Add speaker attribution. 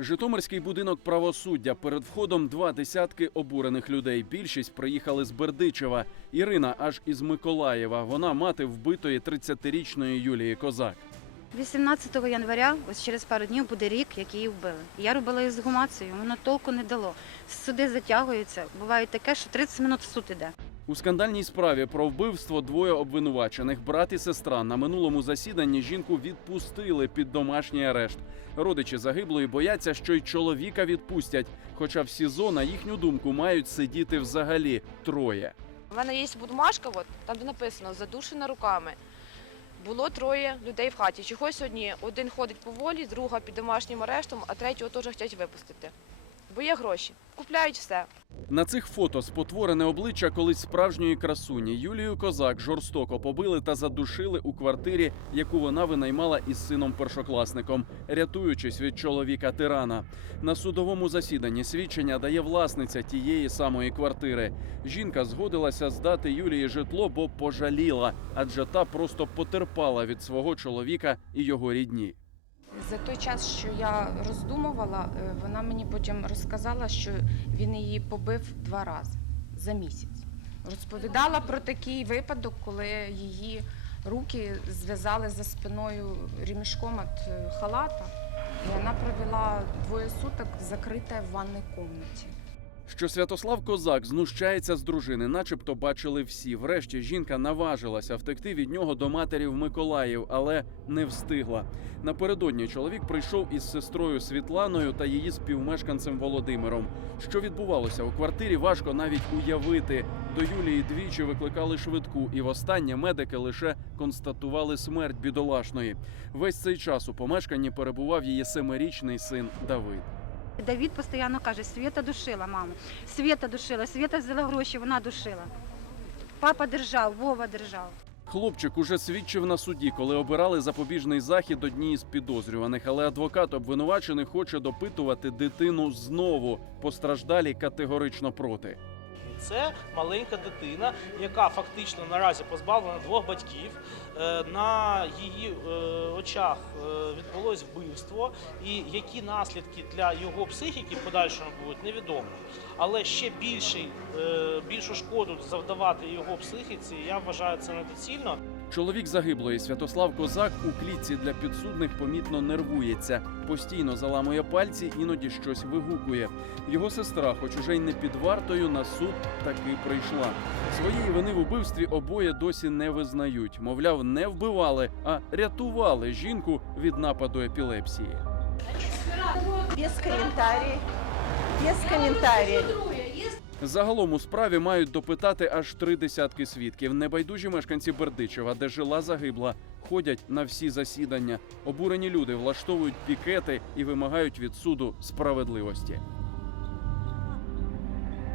Speaker 1: Житомирський будинок правосуддя перед входом два десятки обурених людей. Більшість приїхали з Бердичева. Ірина аж із Миколаєва. Вона мати вбитої 30-річної Юлії Козак.
Speaker 2: 18 января, ось через пару днів, буде рік, як її вбили. Я робила ексгумацію, воно толку не дало. Суди затягуються. Буває таке, що 30 минут суд іде.
Speaker 1: У скандальній справі про вбивство двоє обвинувачених брат і сестра на минулому засіданні жінку відпустили під домашній арешт. Родичі загиблої бояться, що й чоловіка відпустять. Хоча в СІЗО, на їхню думку, мають сидіти взагалі троє.
Speaker 3: У мене є бумажка, от, там де написано задушена руками. Було троє людей в хаті. Чого сьогодні один ходить по волі, друга під домашнім арештом, а третього теж хочуть випустити. Бо є гроші, купляють все.
Speaker 1: На цих фото спотворене обличчя колись справжньої красуні. Юлію Козак жорстоко побили та задушили у квартирі, яку вона винаймала із сином першокласником, рятуючись від чоловіка тирана. На судовому засіданні свідчення дає власниця тієї самої квартири. Жінка згодилася здати Юлії житло, бо пожаліла, адже та просто потерпала від свого чоловіка і його рідні.
Speaker 4: За той час, що я роздумувала, е, вона мені потім розказала, що він її побив два рази за місяць. Розповідала про такий випадок, коли її руки зв'язали за спиною ремішком від е, халата, і вона провела двоє суток закрита в ванній кімнаті.
Speaker 1: Що Святослав Козак знущається з дружини, начебто бачили всі. Врешті жінка наважилася втекти від нього до матері в Миколаїв, але не встигла. Напередодні чоловік прийшов із сестрою Світланою та її співмешканцем Володимиром. Що відбувалося у квартирі, важко навіть уявити. До Юлії двічі викликали швидку, і востаннє медики лише констатували смерть бідолашної. Весь цей час у помешканні перебував її семирічний син Давид.
Speaker 2: Давід постійно каже, Свята душила маму. Свята душила, Свята взяла гроші, вона душила. Папа держав, Вова держав.
Speaker 1: Хлопчик уже свідчив на суді, коли обирали запобіжний захід одній із підозрюваних, але адвокат обвинувачений хоче допитувати дитину знову. Постраждалі категорично проти.
Speaker 5: Це маленька дитина, яка фактично наразі позбавлена двох батьків. Е, На її е, очах е, відбулось вбивство, і які наслідки для його психіки в подальшому будуть невідомо. Але ще більший, більшу шкоду завдавати його психіці, я вважаю це недоцільно.
Speaker 1: Чоловік загиблої Святослав Козак у клітці для підсудних помітно нервується, постійно заламує пальці, іноді щось вигукує. Його сестра, хоч уже й не під вартою, на суд таки прийшла. Своєї вини в убивстві обоє досі не визнають. Мовляв, не вбивали, а рятували жінку від нападу епілепсії.
Speaker 6: Без комментариев. Без комментариев.
Speaker 1: Загалом у справі мають допитати аж три десятки свідків. Небайдужі мешканці Бердичева, де жила загибла, ходять на всі засідання. Обурені люди влаштовують пікети і вимагають від суду справедливості.